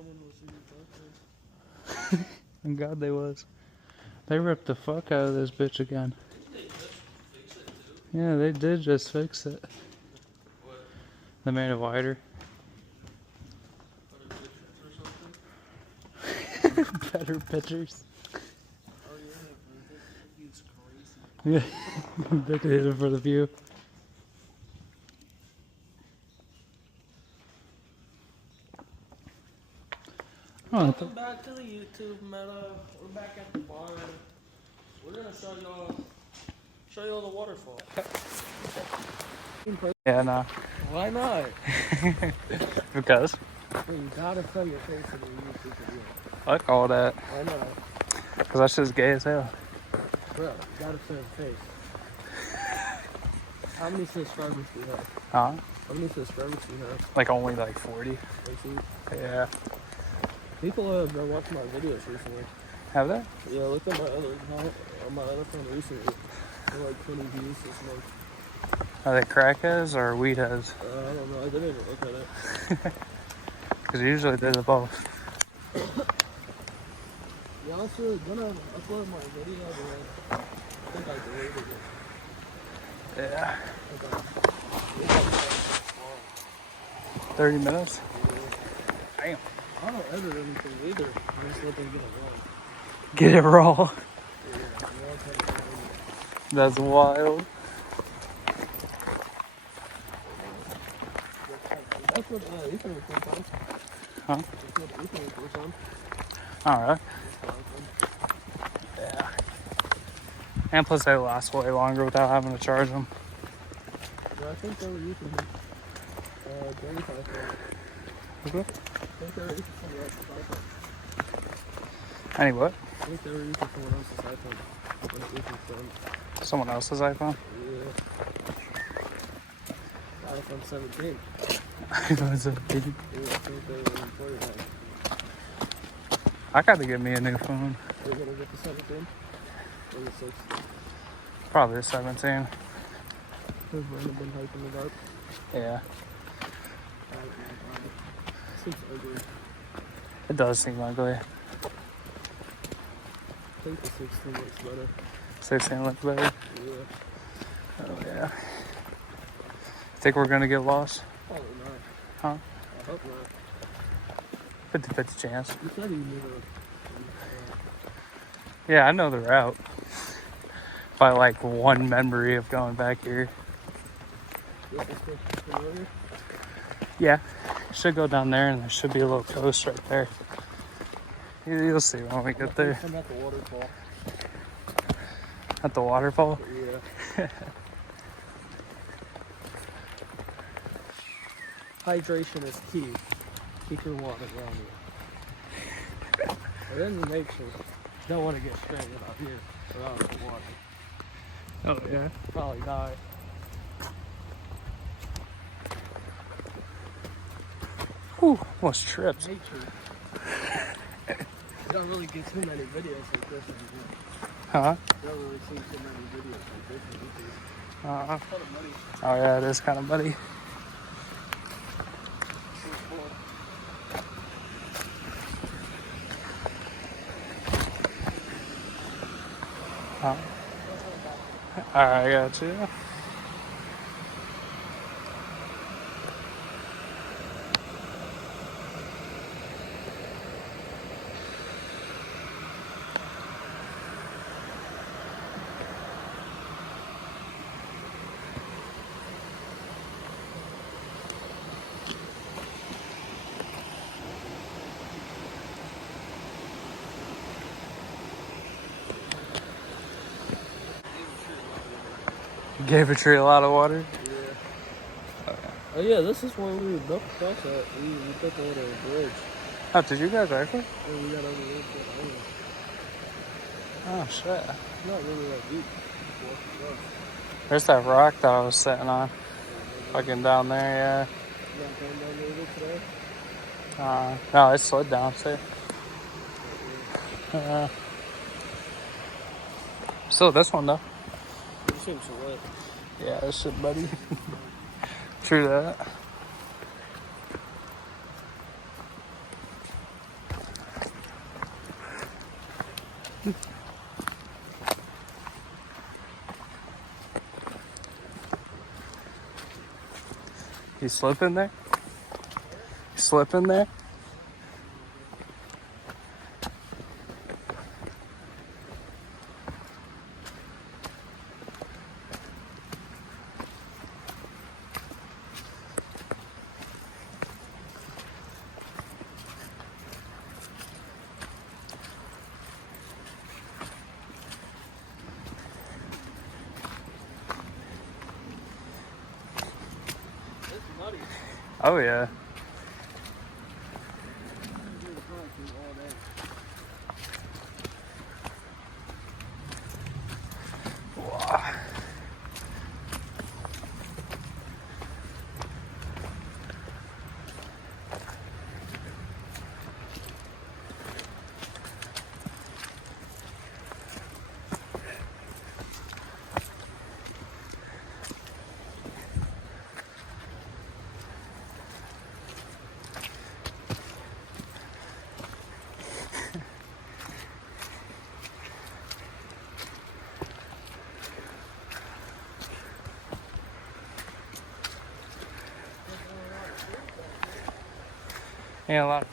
someone was in your birthday. Thank God they was. They ripped the fuck out of this bitch again. They just fix it too. Yeah, they did just fix it. What? They made it wider. Better pictures or something? Better pictures. Oh yeah, that view's crazy. Yeah, they did it for the view. Welcome back to the YouTube meta. We're back at the barn. We're gonna show y'all the waterfall. Yeah, nah. Why not? Because You gotta show your face in the YouTube video. fuck all that. Why not? Cause that's just gay as hell. Bro, you gotta show your face. How many subscribers do you have? Huh? How many subscribers do you have? Like only like 40. Yeah. People have been watching my videos recently. Have they? Yeah, look at my other phone recently. They're like 20 views this month. Are they crackheads or weedheads? I don't know. I didn't even look at it. Because usually they're the both. Yeah, I was gonna upload my video, but I think I deleted it. Yeah. Okay. 30 minutes? Yeah. Damn. I don't edit anything either. I just let them get it wrong. Get it raw. Yeah, That's wild. that's what Ethan records on. Huh? That's what Ethan records on. Alright. Yeah. And plus they last way longer without having to charge them. Yeah, I think they were using Jerry's iPhone. Okay. I think they were using someone else's iPhone. Anyway, I think they were using someone else's iPhone. When it was phone. someone else's iPhone. Yeah. iPhone 17. iPhone 17. Yeah, I think they were importing that. I gotta get me a new phone. Are you gonna get the 17? Or the 6? Probably the 17. Has Brandon been hyping it up? Yeah. Seems ugly. It does seem ugly. I think the 16 looks better. 16 looks better. Yeah. Oh yeah. Think we're gonna get lost? Probably not. Huh? I hope not. 50-50 chance. You said you knew Yeah, I know the route. By like one memory of going back here. this is familiar. Yeah. Should go down there and there should be a little coast right there. You'll see when we get there. I'm at the waterfall. At the waterfall? Yeah. Hydration is key. Keep your water around you. But in nature, you don't want to get stranded out here or out of the water. Oh yeah. Probably die. Whew, almost tripped. Nature. You don't really get too many videos like this on YouTube. Huh? You don't really see too many videos like this on YouTube. Uh-huh. It's kind of muddy. Oh yeah, it is kind of muddy. Huh? Alright, I got you. Gave a tree a lot of water. Yeah. Oh yeah, this is where we built the house at. We built a little bridge. Oh, did you guys actually? And we got over there to the island. Oh shit. It's not really that deep. There's that rock that I was sitting on. Fucking down there, You not going down there today? yeah. No, it slid down, see? Still this one though. It seems so wet. Yeah, this shit muddy. True that. You slipping there? You slipping there? It's muddy. Oh yeah. Wow. Yeah, a lot.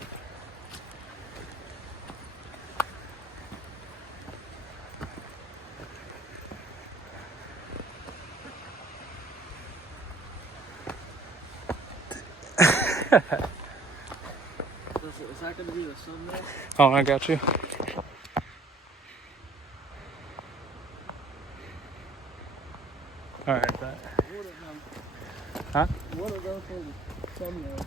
Is that going to be the sun there? Oh, I got you. All right, bet. Huh? What are those for the thumbnail?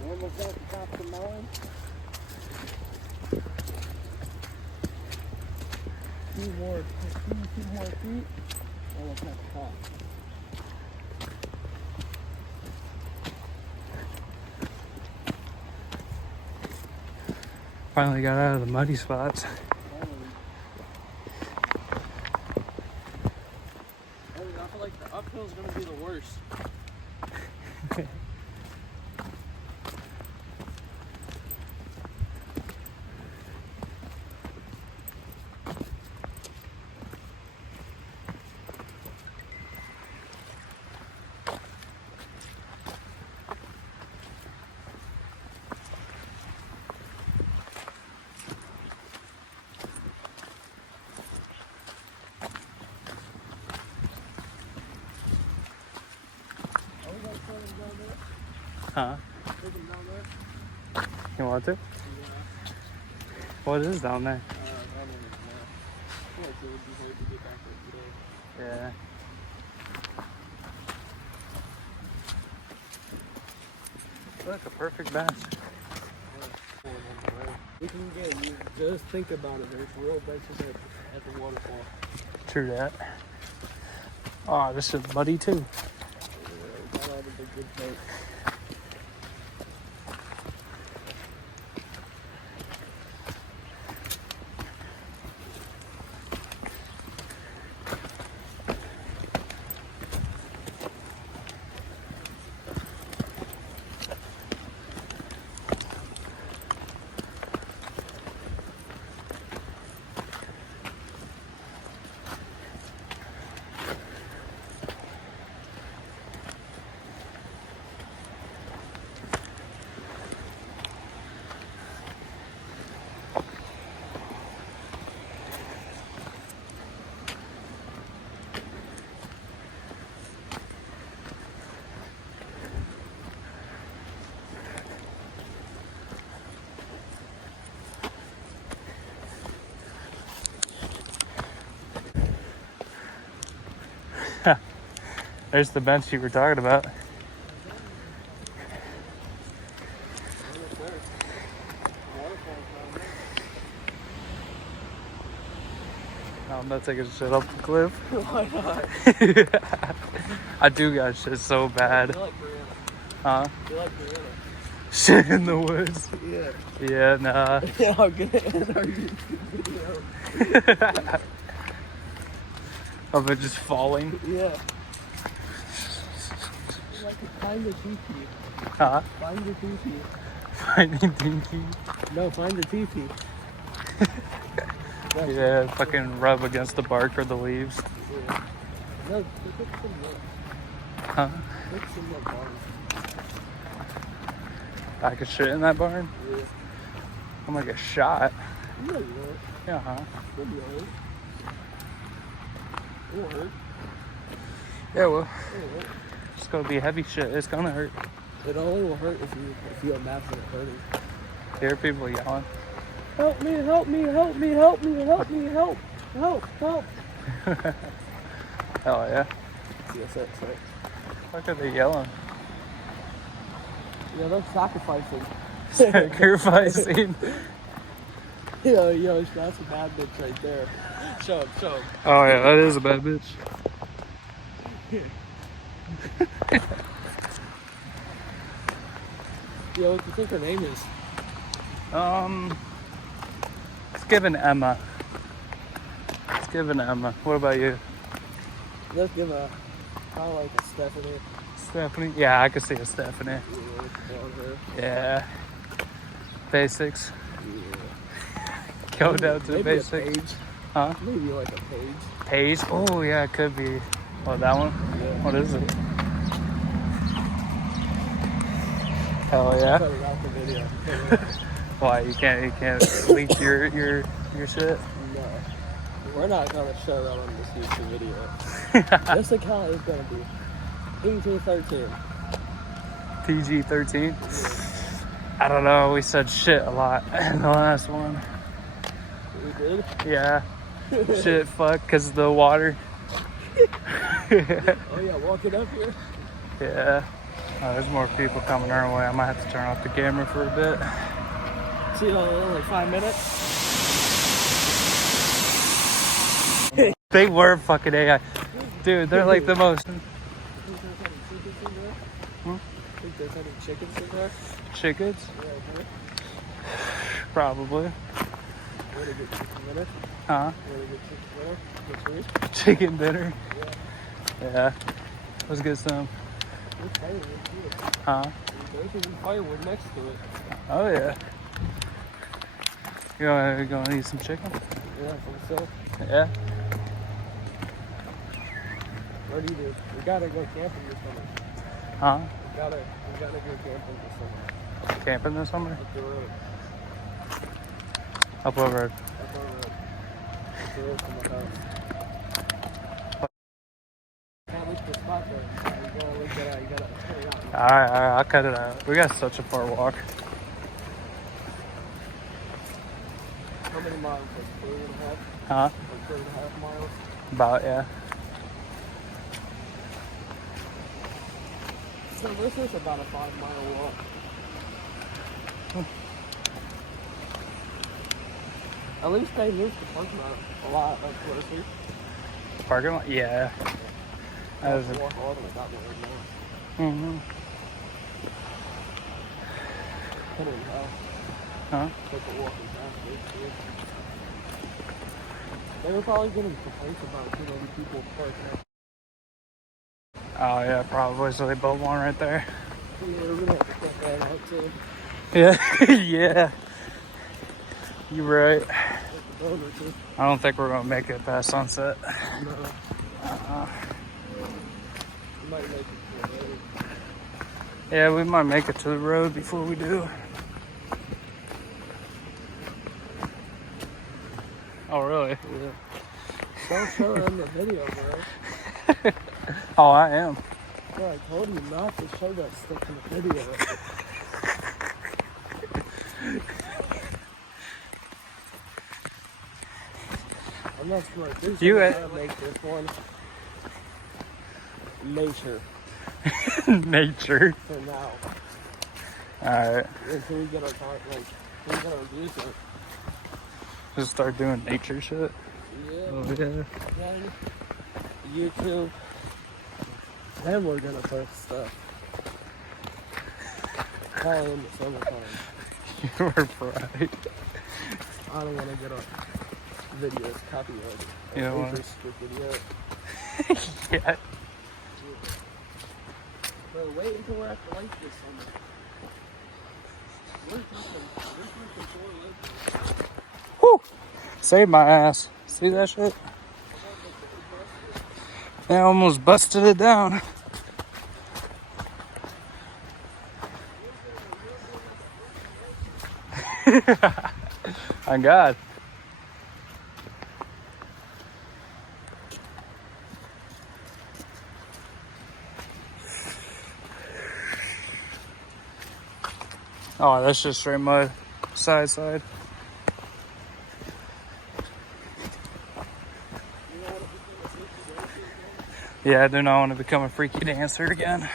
We're almost at the top of the mountain. Two more feet. Almost at the top. Finally got out of the muddy spots. I feel like the uphill is going to be the worst. Huh? Take them down there. You want to? Yeah. What is down there? I don't even know. I feel like it would be hard to get back there today. Yeah. It's like a perfect bench. We can get, you just think about it, there's real benches at the waterfall. True that. Oh, this is muddy too. Yeah, got all the big good parts. There's the bench you were talking about. I'm not taking shit up the cliff. Why not? I do got shit so bad. They like Brianna. Huh? They like Brianna. Shit in the woods. Yeah. Yeah, nah. Yeah, I'm gonna end our YouTube video. Of it just falling. Yeah. Like a find a tiki. Huh? Find a tiki. Finding Dinky. No, find the teepee. Yeah, fucking rub against the bark or the leaves. Yeah. No, pick up some more. Huh? Pick some more barn. I could shit in that barn? Yeah. I'm gonna get shot. No, you won't. Yeah, huh? It'll be alright. It won't hurt. Yeah, well, It won't hurt. it's gonna be heavy shit. It's gonna hurt. It only will hurt if you imagine it hurting. Hear people yelling. Help me, help me, help me, help me, help me, help, help. Hell yeah. Yes, that's right. Fuck are they yelling? Yeah, they're sacrificing. Sacrificing. Yo, that's a bad bitch right there. Show him. Oh yeah, that is a bad bitch. Yo, what do you think her name is? It's given Emma. It's given Emma. What about you? Let's give a, kind of like a Stephanie. Stephanie? Yeah, I could see a Stephanie. Yeah, on her. Yeah. Basics. Yeah. Go down to Maybe basics. a page. Huh? Maybe like a page. Page? Oh yeah, it could be. Oh, that one? Yeah. What is it? Hell yeah. Cut it out the video. Why you can't leak your shit? No. We're not gonna show that on this YouTube video. This account is gonna be PG-13. PG-13. I don't know. We said shit a lot in the last one. We did? Yeah. Shit, fuck, cause of the water. Oh yeah, walking up here. Yeah. Oh, there's more people coming our way. I might have to turn off the camera for a bit. See you in only 5 minutes. They were fucking AI. Dude, they're like the most... Think there's any chickens in there? Think there's any chickens in there? Chickens? Yeah, okay. Probably. Where to get chicken dinner? Huh? Where to get chicken dinner? This week? Chicken dinner? Yeah. Yeah. Let's get some. There's firewood too. Huh? There's some firewood next to it. Oh, yeah. You gonna eat some chicken? Yeah, from so. Yeah. What do? We gotta go camping this summer. Huh? We gotta go camping this summer. Camping this summer? Up the road. Up over. Up our road. Up the road from my house. Can't leave the spot there. You gotta look that out. You gotta cut it out. Alright, I'll cut it out. We got such a far walk. How many miles? Like 3.5? Huh? Like 3.5 miles? About, yeah. So this is about a 5-mile walk. At least they moved the parking lot a lot up closer. Parking lot? Yeah. That was Walk all the way that way now. Mm-hmm. Couldn't help. Huh? Take a walk and pass this too. They were probably getting complaints about too many people parking up. Oh, yeah, probably. So they built one right there. Yeah, we're gonna have to cut that out too. Yeah. Yeah. You're right. Take the boat or two. I don't think we're gonna make it past sunset. No. You might make it to the road. Yeah, we might make it to the road before we do. Oh, really? Yeah. Don't show them the video, bro. Oh, I am. Bro, I told you not to show that stuff in the video. I'm not smart. This You is how to make this one. Nature Nature. for now. Alright. Until we get our time, like, we get our views up. Just start doing nature shit. Yeah. Oh, yeah. Then YouTube. Then we're gonna post stuff. Probably in the summertime. You were right. I don't want to get our videos copyrighted. You don't Or wanna- restricted yet. Yeah. Bro, wait until we're at the lake this summer. Whew! Saved my ass. See that shit? I almost busted it down. My God. Oh, that's just straight mud. Side. Yeah, I do not want to become a freaky dancer again.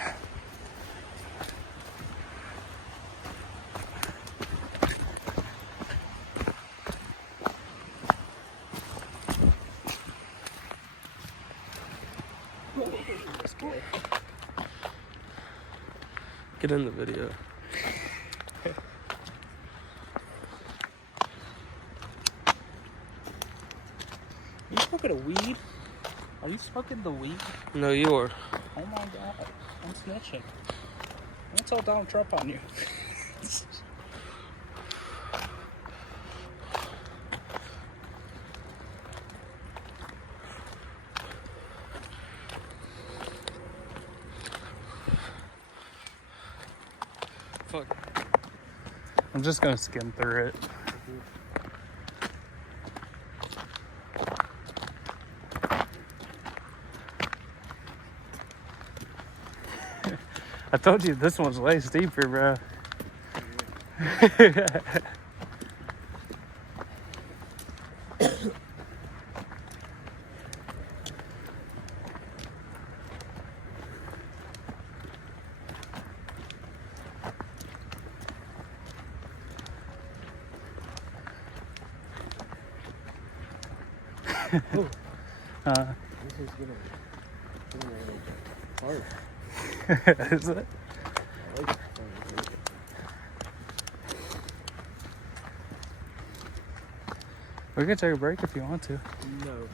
Get in the video. You smoking a weed? Are you smoking the weed? No, you are. Oh my God, I'm snitching. I'm gonna tell Donald Trump on you. Fuck. I'm just gonna skim through it. I told you this one's way steeper, bro. This is gonna hard. Is it? I like it. We can take a break if you want to. No.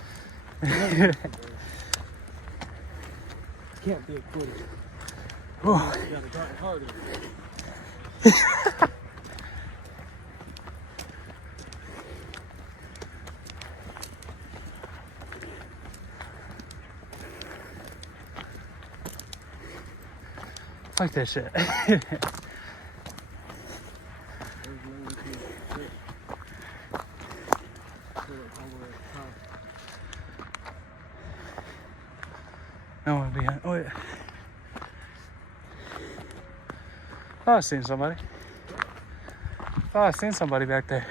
Can't be a quitter. You gotta try harder. Fuck that shit. I want to be on. Oh, wait. Oh, I seen somebody. Oh, I seen somebody back there.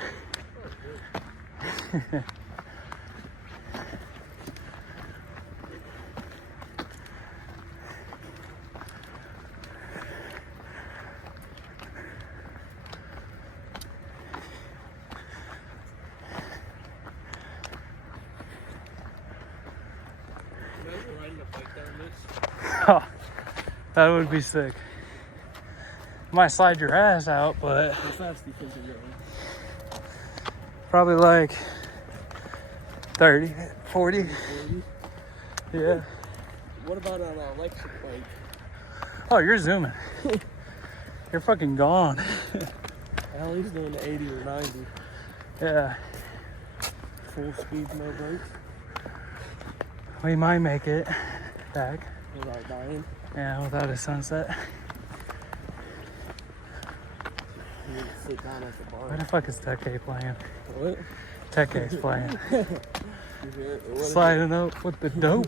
Oh, that would be sick. Might slide your ass out, but How fast do you think you're going? probably like 30, 40. 40? Yeah. What about on an electric bike? Oh, you're zooming. You're fucking gone. At least doing 80 or 90. Yeah. Full speed, no brakes. We might make it back. Without dying. Yeah, without a sunset. You need to sit down at the bar. Where the fuck is Teke playing? What? Teke's playing. You hear it? What is it? Sliding up with the dope.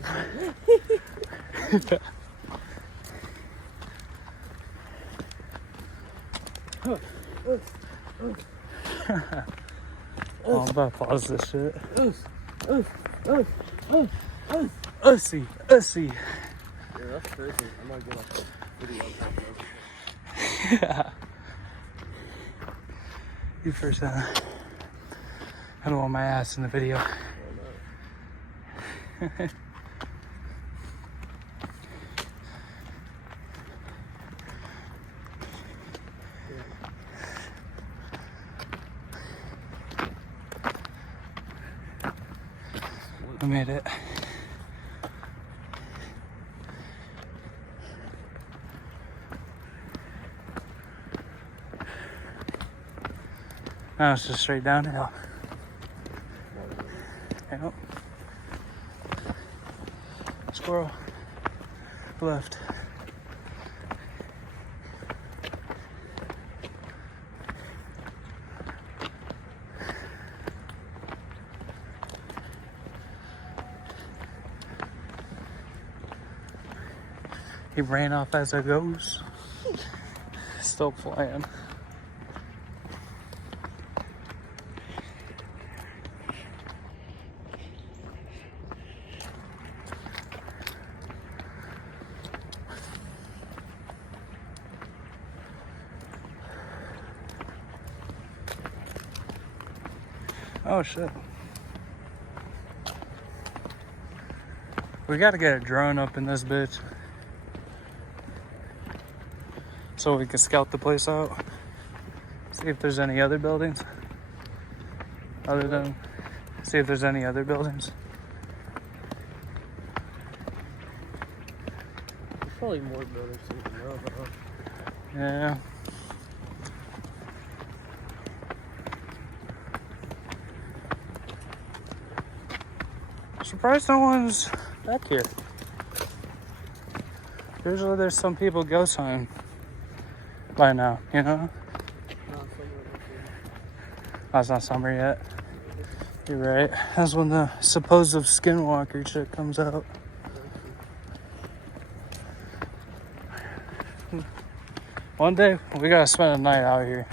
Oh, I'm about to pause this shit. Ussy. Yeah, that's crazy. I might get a video of Yeah. You first, I don't want my ass in the video. We made it. Now it's just straight downhill. Yep. Squirrel. Left. He ran off as a ghost. Still flying. Oh shit. We gotta get a drone up in this bitch so we can scout the place out. See if there's any other buildings. See if there's any other buildings. There's probably more buildings than we know about. Yeah. Surprised no one's back here. Usually there's some people ghost hunting by now, you know? Oh, it's not summer yet. You're right. That's when the supposed skinwalker shit comes out. One day, we gotta spend a night out here.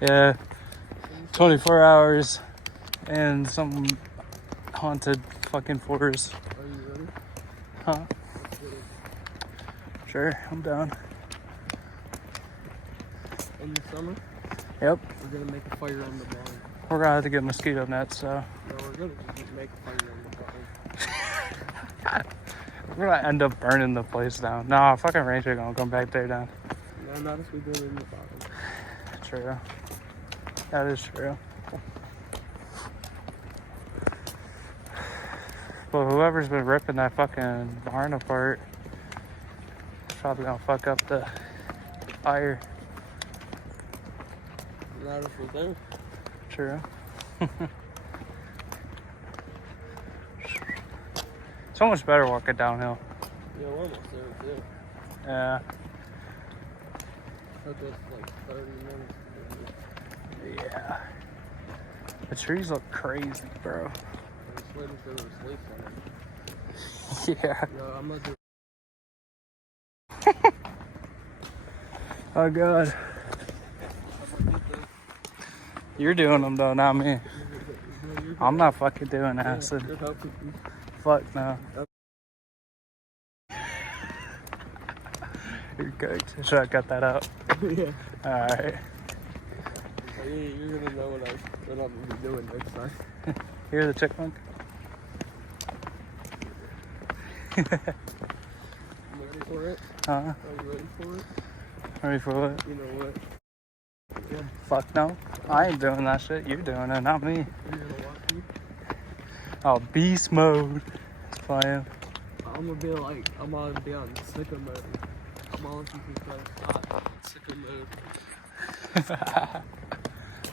Yeah. 24 hours in some haunted fucking forest. Are you ready? Huh? Sure, I'm down. In the summer, Yep. we're gonna make a fire on the barn. We're gonna have to get mosquito nets, so. No, we're gonna just make a fire on the barn. We're gonna end up burning the place down. No, fucking ranger gonna come back there down. No, not if we do it in the barn. True. That is true. But whoever's been ripping that fucking barn apart is probably gonna fuck up the fire. Not if we do. True. So much better walking downhill. Yeah, we're almost there too. Yeah. Took us like 30 minutes to get here. Yeah. The trees look crazy, bro. I'm just waiting for the sleep on it. Yeah. Yo, I'm gonna do. Oh god. You're doing them though, not me. I'm not fucking doing acid. You're helping me. Fuck no. You're good. Should I cut that out? Yeah. Alright. You're gonna know what I'm gonna be doing next time. Hear the chipmunk? I'm ready for it. Huh? Are you ready for it? Ready for what? You know what? Yeah. Fuck no. I ain't doing that shit. You're doing it, not me. You're gonna watch me. Oh, beast mode. It's playing. I'm gonna be like, I'm gonna be on sicko mode. I'm on if you can try to stop sicko mode.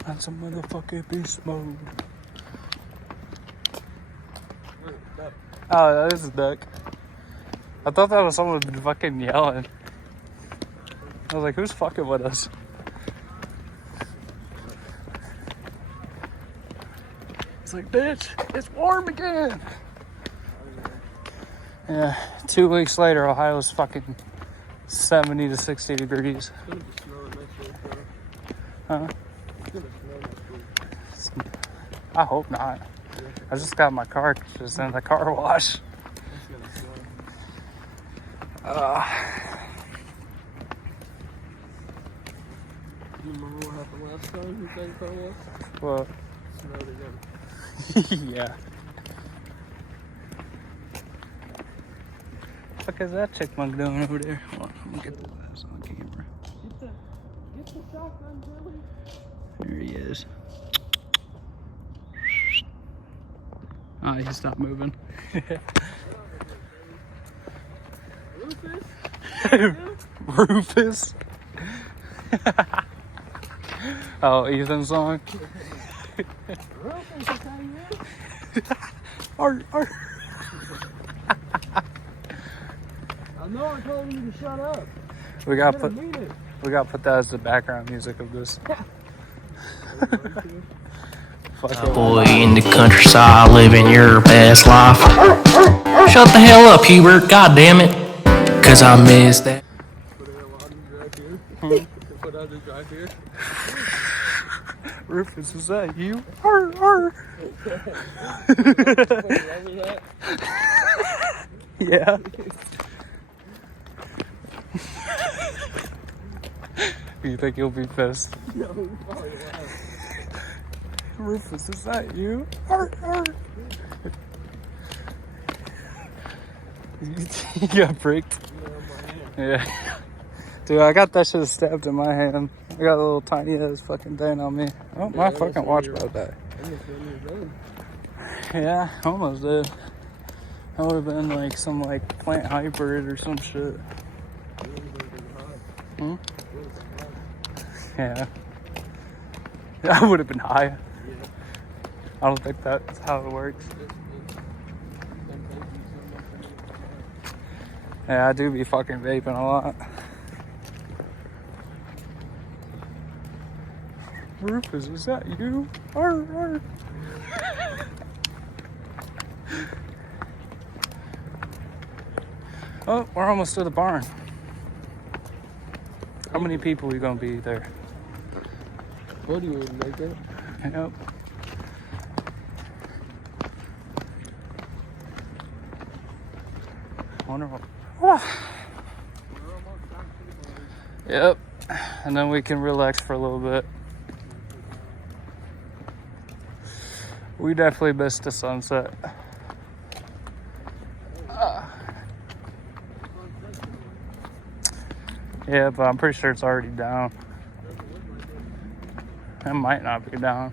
That's a motherfucking beast mode. Oh, that is a duck. I thought that was someone fucking yelling. I was like, who's fucking with us? It's like, bitch, it's warm again. Yeah, 2 weeks later, Ohio's fucking 70 to 60 degrees. It's gonna be snowing next week, bro. Huh? It's gonna snow next week. I hope not. I just got my car just in the car wash. It's gonna snow. You remember what happened last time you think car wash? Well, It snowed again. yeah. What the fuck is that chickmunk doing over there? Hold on, I'm gonna get this ass on camera. Get the shotgun, Billy. There he is. Oh, he stopped moving. Rufus? Rufus. Oh, Ethan's song. Rufus, is that you? Arr, arr. I know I told you to shut up. We gotta I put mean it. that as the background music of this. Fuck it. Boy in the countryside living your best life. Shut the hell up, Hubert. God damn it. Cause I missed that. Put it on the drive here. Put on the drive here. Rufus, is that you? Arr, arr. Yeah. You think he'll be pissed? No, we probably have. Rufus, is that you? Arr, arr. You got pricked? Yeah. Dude, I got that shit stabbed in my hand. I got a little tiny ass fucking dent on me. Oh, my fucking watch about that. Yeah, almost did. That would have been like some like plant hybrid or some shit. Hmm? Yeah. I would have been high. I don't think that's how it works. Yeah, I do be fucking vaping a lot. Rufus, is that you? Arr, arr. Oh, we're almost to the barn. How many people are you gonna be there? What do you make it? Yep. Wonderful. Yep. And then we can relax for a little bit. We definitely missed the sunset. Yeah, but I'm pretty sure it's already down. It might not be down.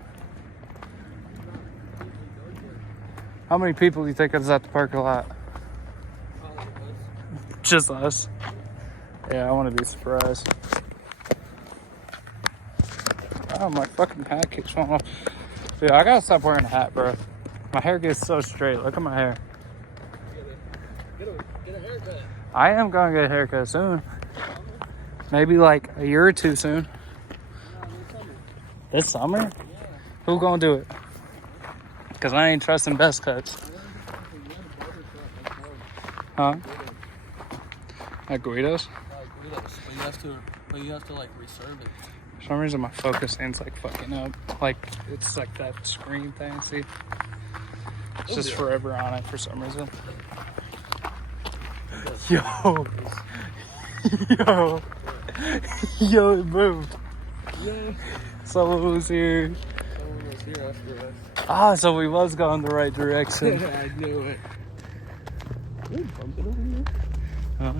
How many people do you think is at the parking lot? Just us. Yeah, I want to be surprised. Oh, my fucking hat keeps falling off. Dude, I gotta stop wearing a hat, bro. My hair gets so straight. Look at my hair. Get a haircut. I am gonna get a haircut soon. Maybe like a year or two soon. This summer? Yeah. Who gonna do it? Cause I ain't trusting Best Cuts. Huh? At Guido's? But you have to like reserve it. For some reason my focus ends like fucking up. Like it's like that screen thing, see? It's just forever on it for some reason. Yo. Yo. Yo, it moved. Yeah. Someone was here. Someone was here after us. Ah, so we was going the right direction. I knew it. Are you bumping over here? Huh?